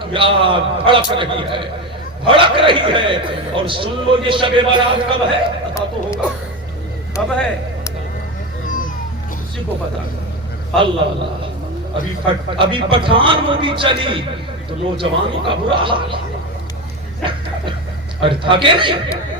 کی آگ بھڑک رہی ہے، بھڑک رہی ہے۔ اور سن لو یہ شب برات کب ہے؟ پتا تو ہوگا کب ہے، کسی کو پتا نہیں۔ اللہ اللہ، ابھی پٹھان مووی چلی تو نوجوانوں کا برا حال، اور تھا کہ نہیں؟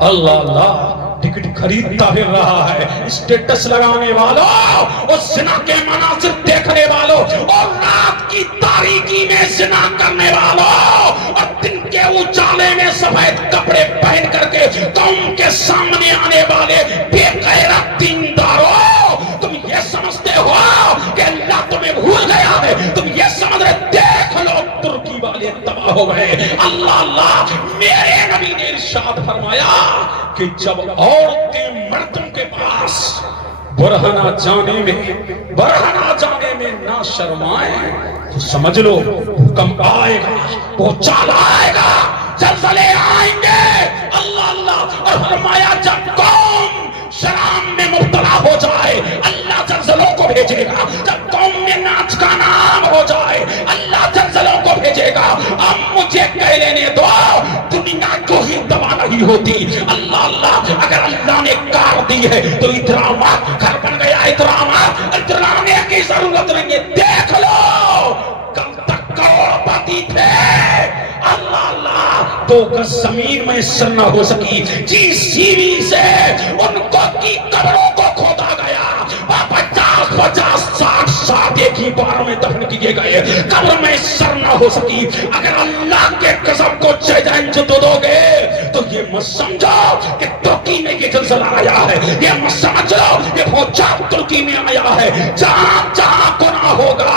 اللہ اللہ، ٹکٹ خریدتا پھر رہا ہے، اسٹیٹس لگانے والوں اور زنا کے مناظر دیکھنے والوں اور رات کی تاریکی میں زنا کرنے والوں اور دن کے اجالے میں سفید کپڑے پہن کر کے قوم کے سامنے آنے والے بے غیرت دینداروں، تم یہ سمجھتے ہو کہ اللہ تمہیں بھول گیا ہے؟ تم یہ سمجھ رہے؟ دیکھ لو ترکی والے تباہ ہو گئے۔ اللہ اللہ، میرے نبی نے ارشاد فرمایا کہ جب عورتیں مردوں کے پاس برہنہ جانے میں نہ شرمائیں تو سمجھ لو حکم آئے گا، بھوچال آئے گا، زلزلے آئیں گے۔ اللہ اللہ، اور فرمایا جب قوم شراب میں مبتلا ہو جائے اللہ زلزلوں کو بھیجے گا، جب قوم میں ناچ کا نام ہو جائے اللہ زلزلوں کو بھیجے گا۔ اب مجھے کہہ لینے دو، دنیا کو ہی دوا نہیں ہوتی۔ اللہ اللہ، اگر اللہ نے کار دی ہے تو ادراما گھر بن گیا، ادرانے کی ضرورت نہیں ہے۔ دیکھ لو کل تک کروڑپتی تھے، اللہ اللہ، 2 گز زمین میں سر نہ ہو سکی، جی سیوی سے ان کو کی قبروں کو کھودا گیا، 50 60 ایک ہی بار میں دفن کیے گئے، قبر میں سر نہ ہو سکی۔ اگر اللہ کے قسم کو چیلنج دو گے تو یہ مت سمجھو کہ ترکی میں یہ زلزلہ آیا ہے، یہ مت سمجھ لو یہ بھوچال ترکی میں آیا ہے۔ جہاں جہاں گناہ ہوگا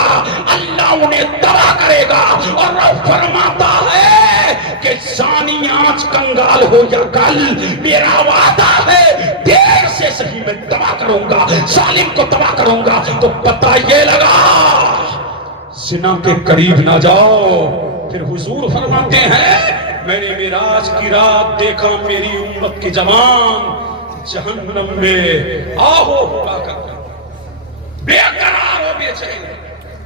اللہ انہیں تباہ کرے گا، اور وہ فرماتا ہے کہ زانی آج کنگال ہو یا کل، میرا وعدہ ہے دیر سے صحیح میں تباہ کروں گا، ظالم کو تباہ کروں گا۔ تو پتہ یہ لگا زنا کے قریب نہ جاؤ۔ پھر حضور فرماتے ہیں میں نے معراج کی رات دیکھا میری امت کی جوان جہنم میں آہو ہوا کرتا، بے قرار ہو، بے چین۔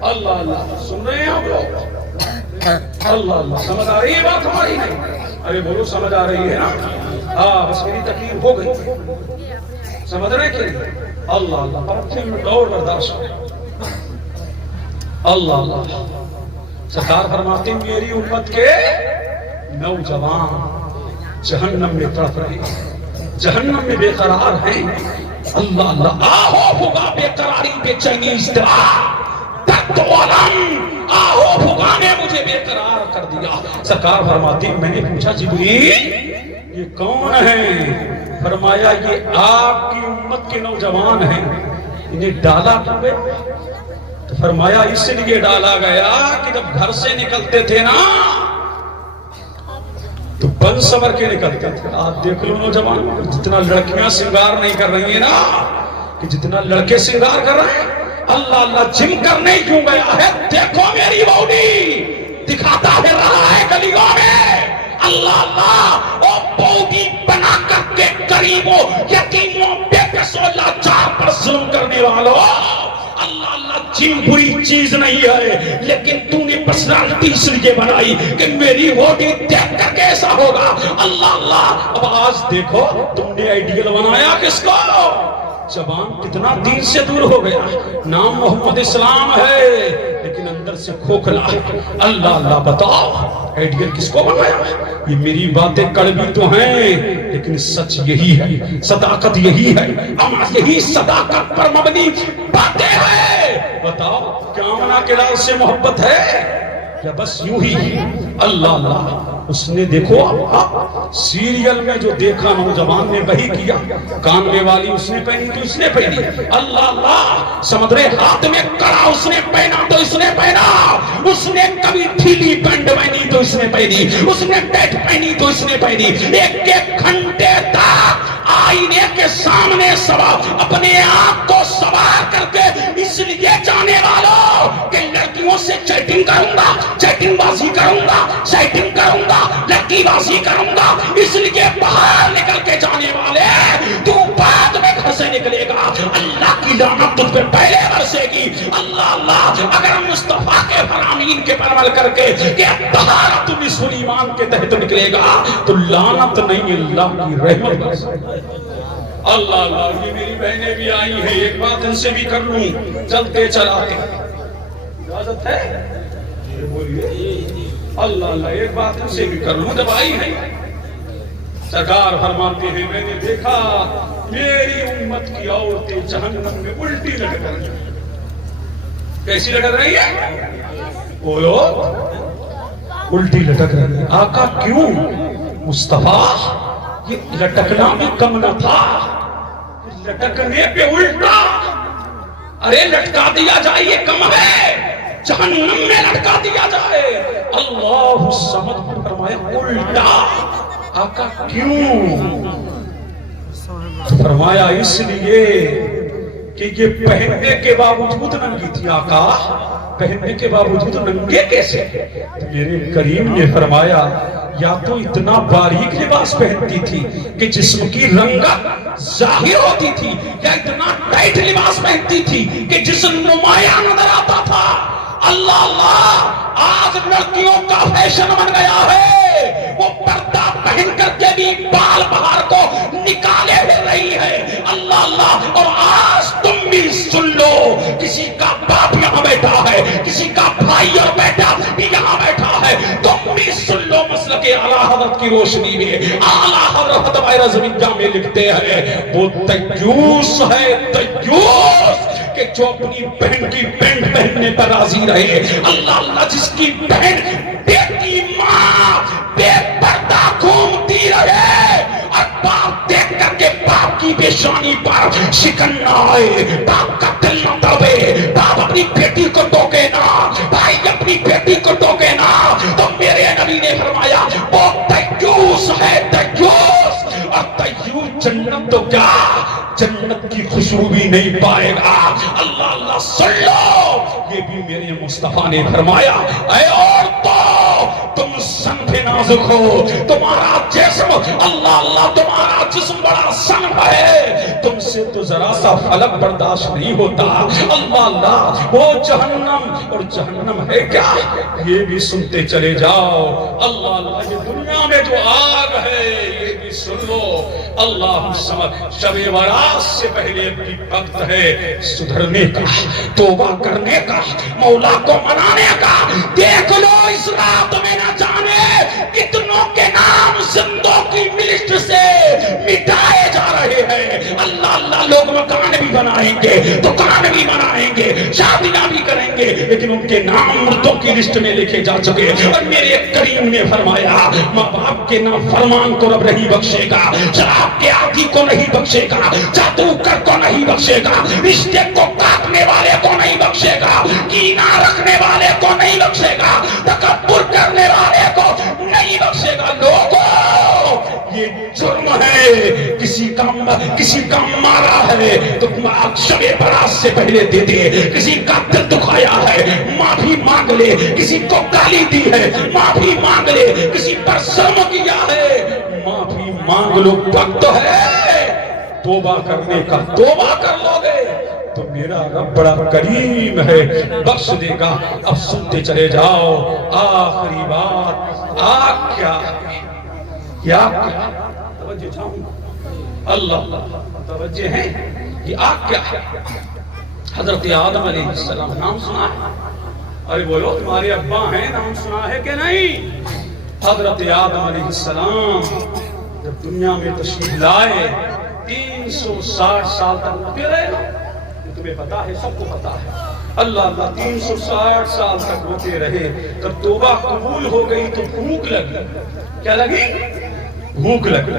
اللہ اللہ، سن رہے ہیں آپ لوگ؟ اللہ اللہ، سمجھ آ رہی ہے بات ہماری؟ نہیں؟ ارے بولو سمجھ آ رہی ہے نا؟ ہاں، بس میری تکلیف ہو گئی، سمجھ رہے کہ اللہ اللہ، پر دور برداشت کریں۔ اللہ اللہ، سرکار فرماتے ہیں میری امت کے نوجوان جہنم میں تڑپ رہے ہیں، جہنم میں بے قرار ہیں۔ اللہ اللہ، آہو ہوگا بے قراری، بے چینی، اضطراب، درد و الم، آہو ہوگا نے مجھے بے قرار کر دیا۔ سرکار فرماتے ہیں میں نے پوچھا جبریل یہ کون ہیں؟ فرمایا یہ آپ کی امت کے نوجوان ہیں، انہیں ڈالا کبھی؟ تو فرمایا اس لیے ڈالا گیا کہ جب گھر سے نکلتے تھے نا تو بن سمر کے نکلتے تھے۔ آپ دیکھ لو نوجوان، جتنا لڑکیاں سنگار نہیں کر رہی ہیں نا کہ جتنا لڑکے سنگار کر رہے ہیں۔ اللہ اللہ، جم کرنے کیوں گیا ہے؟ دیکھو میری باڈی دکھاتا ہے رہا ہے گلیوں میں۔ اللہ اللہ، او باڈی بنا کر کے غریبوں، یتیموں، بے کسوں، لاچار پر ظلم کرنے والوں، اللہ اللہ، جم بری چیز نہیں ہے، لیکن تو نے پرسنالٹی اس لیے بنائی کہ میری باڈی دیکھ کر کیسا ہوگا۔ اللہ اللہ، اب آج دیکھو تم نے آئیڈیل بنایا کس کو؟ زبان کتنا دین سے دور ہو گیا، نام محمد اسلام ہے لیکن اندر سے کھوکھلا۔ اللہ اللہ، بتاؤ آئیڈیل کس کو بنایا؟ یہ میری باتیں کڑوی تو ہیں لیکن سچ یہی ہے، صداقت یہی ہے، یہی صداقت پر مبنی باتیں ہیں۔ بتاؤ کیا منا کے لال سے محبت ہے یا بس یوں ہی؟ اللہ اللہ، اس نے دیکھو سیریل میں جو دیکھا نوجوان نے وہی کیا، کانوے والی اس نے پہنی تو اس نے پہنی۔ اللہ اللہ، سمجھ رہے؟ ہاتھ میں کڑا اس نے پہنا تو اس نے پہنا، اس نے کبھی ڈھیلی پینٹ پہنی تو اس نے پہنی، اس نے پیٹ پہنی تو اس نے پہنی۔ ایک ایک گھنٹے تک آئینے کے سامنے سوار اپنے آپ کو سوار کر کے اس لیے جانے والوں کہ لڑکیوں سے چیٹنگ کروں گا، چیٹنگ بازی کروں گا، سیٹنگ کروں گا، لڑکی بازی کروں گا، اس لیے باہر نکل کے جانے والے تو بعد میں گھر سے نکلے گا اللہ کی لعنت تجھ پہ پہلے برسے گی. اللہ اللہ اگر مصطفیٰ کے فرامین کے پر عمل کر کے کہ طہارت نصف ایمان کے تحت نکلے گا تو لعنت نہیں اللہ کی رحمت برسے گی. اللہ اللہ یہ میری بہنیں بھی آئی ہیں ایک بات ان سے بھی کر لوں چلتے چلاتے اجازت ہے اللہ اللہ ایک بات ان سے بھی کر لوں جب آئی ہیں سرکار فرماتے ہیں میں نے دیکھا میری امت کی عورتیں جہنم میں الٹی لٹک رہی ہیں. کیسی لٹک رہی ہے بولو الٹی لٹک رہی ہے. آقا کیوں مصطفیٰ یہ لٹکنا بھی کم نہ تھا لٹکنے پہ الٹا ارے لٹکا دیا جائے یہ کم ہے جہنم میں لٹکا دیا جائے. اللہ الصمد فرمایا الٹا. آقا کیوں فرمایا اس لیے کہ یہ پہننے کے باوجود ننگی تھی. آقا پہننے کے باوجود ننگے کیسے؟ میرے کریم نے فرمایا یا تو اتنا باریک لباس پہنتی تھی کہ جسم کی رنگت ظاہر ہوتی تھی یا اتنا ٹائٹ لباس پہنتی تھی کہ جسم نمایاں نظر آتا تھا. اللہ اللہ آج لڑکیوں کا فیشن بن گیا ہے وہ پردہ پہن کر کے بھی بال بہار کو نکالے پھر رہی ہے. اللہ اللہ اور آج تم بھی سن لو کسی کا باپ یہاں بیٹھا ہے کسی کا بھائی اور بیٹا بھی یہاں بیٹھا ہے تم بھی سن لو مسلک اعلیٰ حضرت کی روشنی میں اعلیٰ حضرت فتح میں لکھتے ہیں وہ دیوس ہے دیوس کہ جو اپنی بہن کی پینٹ پہننے پر راضی رہے. اللہ اللہ جس کی بہن بیٹی ماں بے پردہ گھومتی رہے اور باپ دیکھ کر کے باپ کی پیشانی پر شکن نہ آئے باپ کا دل نہ دبے باپ اپنی بیٹی کو ٹوکے نہ بھائی اپنی بیٹی کو ٹوکے نہ تو میرے نبی نے فرمایا وہ دیوس ہے دیوس. اور دیوس جنت تو کیا جنت کی خوشبو بھی نہیں پائے گا. اللہ اللہ سن لو یہ بھی میرے مصطفیٰ نے فرمایا اے عورتوں تم صنف نازک ہو تمہارا جسم اللہ اللہ تمہارا جسم بڑا صنف ہے تم سے تو ذرا سا فلک برداشت نہیں ہوتا. اللہ اللہ وہ جہنم اور جہنم ہے کیا یہ بھی سنتے چلے جاؤ. اللہ اللہ یہ دنیا میں جو آگ ہے یہ بھی سن لو. اللہ سمجھ شب برات سے پہلے اپنی وقت ہے سدھرنے کا توبہ کرنے کا مولا کو منانے کا. دیکھ لو اس رات میں نہ جانے کتنوں کے نام زندوں کی لسٹ سے مٹائے جا رہے ہیں. اللہ اللہ لوگ مکان بھی بنائیں گے دکان بھی بنائیں گے شادیاں بھی کریں گے لیکن ان کے نام مردوں کی لسٹ میں لکھے جا چکے. اور میرے کریم نے فرمایا ماں باپ کے نام فرمان کو رب نہیں بخشے گا شراب کے عادی کو نہیں بخشے گا جادوگر کو نہیں بخشے گا رشتے کو کاٹنے والے کو نہیں بخشے گا کینہ رکھنے والے کو نہیں بخشے گا تکبر کرنے والے کو نہیں بخشے گا. لوگوں یہ جرم ہے کسی کا مارا ہے تو شب برات سے پہلے دے دے. کسی کا دل دکھایا ہے معافی مانگ لے. کسی کو گالی دی ہے معافی مانگ لے. کسی پر ظلم کیا ہے معافی مانگ لو. وقت ہے توبہ کرنے کا. توبہ کر لو گے تو میرا رب بڑا کریم ہے بخش دے گا. اب سنتے چلے جاؤ آخری بات آگ کیا توجہ چاہوں اللہ توجہ ہے یہ آگ کیا ہے. حضرت آدم علیہ السلام نام سنا ہے؟ ارے بولو تمہارے ابا ہیں نام سنا ہے کہ نہیں؟ حضرت آدم علیہ السلام جب دنیا میں تشریف لائے 360 سال تک روتے رہے. تمہیں پتا ہے سب کو پتا ہے اللہ اللہ 360 سال تک روتے رہے. جب توبہ قبول ہو گئی تو بھوک لگی. کیا لگی؟ بھوک لگی.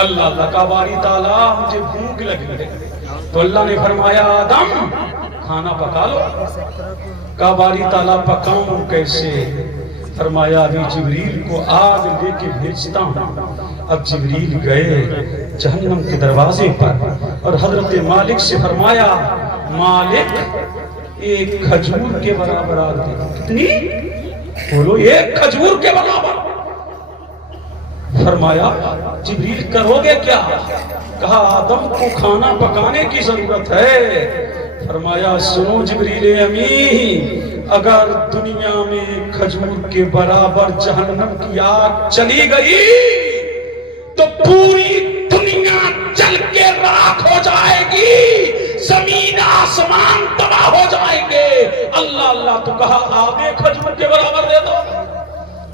اللہ اللہ کا باری تعالیٰ مجھے بھوک لگی تو اللہ نے فرمایا آدم کھانا پکا لو. کا باری تعالیٰ پکاؤں کیسے؟ فرمایا ابھی جبریل کو آگ لے کے بھیجتا ہوں. اب جبریل گئے جہنم کے دروازے پر اور حضرت مالک سے فرمایا مالک ایک کھجور کے برابر آگ دے. کتنی؟ بولو ایک کھجور کے برابر. فرمایا جبریل کرو گے کیا؟ کہا آدم کو کھانا پکانے کی ضرورت ہے۔ فرمایا سنو جبریل امین، اگر دنیا میں کھجور کے برابر جہنم کی آگ چلی گئی تو پوری دنیا جل کے راکھ ہو جائے گی، زمین آسمان تباہ ہو جائیں گے۔ اللہ اللہ تو کہا آگے کھجور کے برابر دے دو۔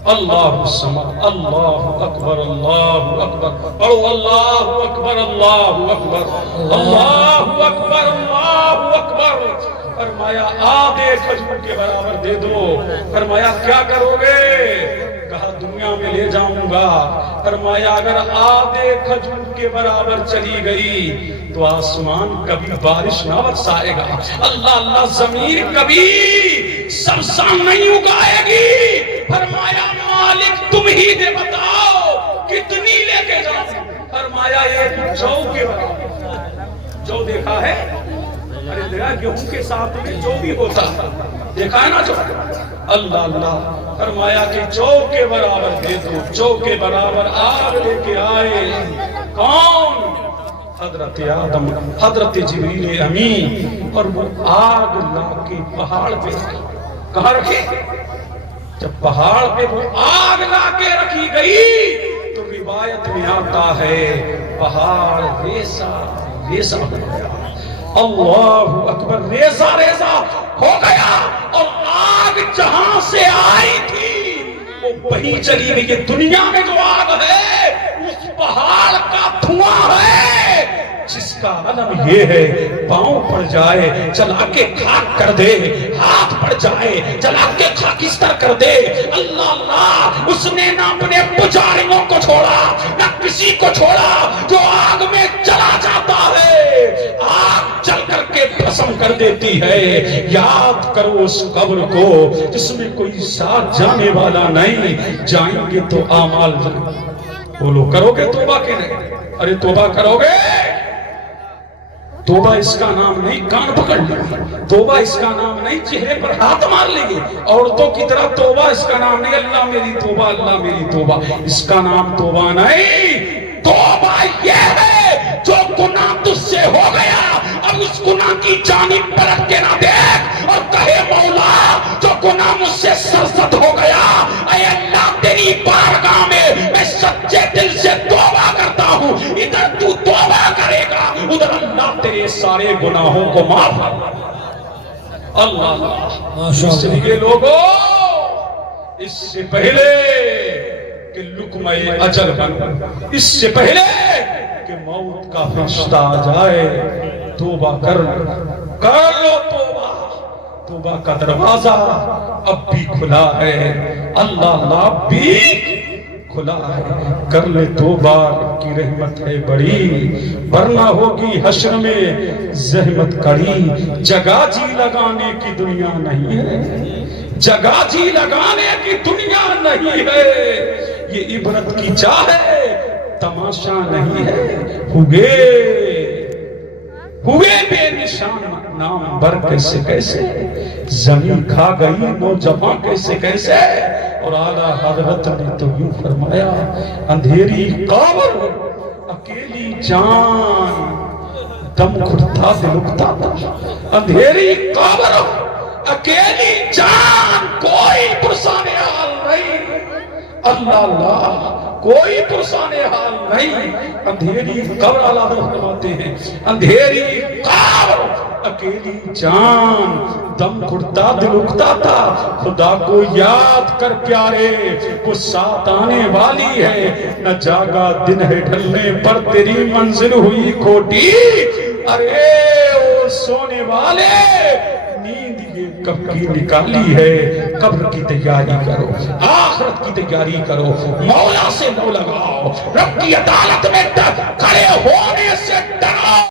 اللہ الصمد، اللہ اکبر، اللہ اکبر، پڑھو اللہ اکبر، اللہ اکبر، اللہ اکبر، اللہ اکبر۔ فرمایا آدھے کھجور کے برابر دے دو۔ فرمایا کیا کرو گے؟ کہا دنیا میں لے جاؤں گا۔ فرمایا اگر آدھے کھجور کے برابر چلی گئی تو آسمان کبھی بارش نہ برسائے گا، اللہ اللہ زمین کبھی سبزہ نہیں اگائے گی۔ فرمایا مالک تم ہی دے بتاؤ کتنی لے کے جاؤں؟ فرمایا ایک جو کے برابر۔ جو دیکھا ہے؟ ارے دیکھا گیہوں کے ساتھ میں جو بھی ہوتا دیکھا ہے نا جو؟ اللہ اللہ۔ فرمایا کہ جو کے برابر دے دو۔ جو کے برابر آگ لے کے آئے کون؟ حضرت آدم، حضرت جبریل امین۔ اور وہ آگ لا کے پہاڑ پہ کہاں رکھی؟ جب پہاڑ پہ وہ آگ لا کے رکھی گئی تو روایت میں آتا ہے پہاڑ ریزہ ریزہ ہو گیا۔ اللہ اکبر، ریزہ ریزہ ہو گیا۔ اور آگ جہاں سے آئی تھی وہ وہیں چلی گئی۔ یہ دنیا میں جو آگ ہے اس پہاڑ کا دھواں ہے جس کا علم یہ ہے پاؤں پڑ جائے جلا کے خاک کر دے، ہاتھ پڑ جائے جلا کے خاکستر کر دے۔ اللہ اللہ، اس نے نہ اپنے پجاریوں کو چھوڑا نہ کسی کو چھوڑا۔ جو آگ میں چلا جاتا ہے آگ چل کر کے بھسم کر دیتی ہے۔ یاد کرو اس قبر کو جس میں کوئی ساتھ جانے والا نہیں، جائیں گے تو اعمال بولو کرو گے توبہ کے نہیں؟ ارے توبہ کرو گے؟ توبہ اس کا نام نہیں کان پکڑ لیں، توبہ اس کا نام نہیں چہرے پر ہاتھ مار لیں گے عورتوں کی طرح۔ توبہ اس کا نام نہیں اللہ میری توبہ، اللہ میری توبہ، اس کا نام توبہ نہیں۔ توبہ یہ ہے جو گناہ تجھ سے ہو گیا اب اس گناہ کی جانب پلٹ کے نہ دیکھ اور کہے مولا جو گناہ مجھ سے سرزد ہو گیا، اے اللہ تیری بارگاہ میں سچے دل سے توبہ کرتا ہوں۔ ادھر تو توبہ کرے گا ادھر اللہ تیرے سارے گناہوں کو معاف کرے۔ اللہ اللہ، اس لیے لوگوں اس سے پہلے کہ لقمہ اجل بن، اس سے پہلے کہ موت کا فرشتہ آ جائے توبہ کر لو۔ توبہ کا دروازہ اب بھی کھلا ہے، اللہ اللہ اب بھی کھلا ہے۔ کر لے توبہ کی رحمت ہے بڑی، ورنہ ہوگی حشر میں زحمت کڑی۔ جگہ جی لگانے کی دنیا نہیں ہے، جگہ جی لگانے کی دنیا نہیں ہے۔ یہ عبرت کی جا ہے تماشا نہیں ہے۔ ہوئے بے نشان نام بر کیسے کیسے، زمین کھا گئی نوجوان کیسے کیسے۔ اور اعلیٰ حضرت نے تو یوں فرمایا اندھیری قبر اکیلی جان دم گھٹتا دل اکتا تھا۔ اندھیری قبر اکیلی جان کوئی پرسان حال نہیں، اللہ اللہ کوئی پرسان حال نہیں۔ اندھیری قبر اللہ فرماتے ہیں اندھیری قبر اکیلی جان دم گھٹتا دل اکتا تھا۔ خدا کو یاد کر پیارے وہ ساتھ آنے والی ہے، نہ جاگا دن ہے ڈھلنے پر تیری منزل ہوئی کھوٹی۔ ارے او سونے والے نیند یہ کب کی نکالی ہے، قبر کی تیاری کرو، آخرت کی تیاری کرو، مولا سے لو لگاؤ، رب کی عدالت میں کھڑے ہونے سے ڈرو۔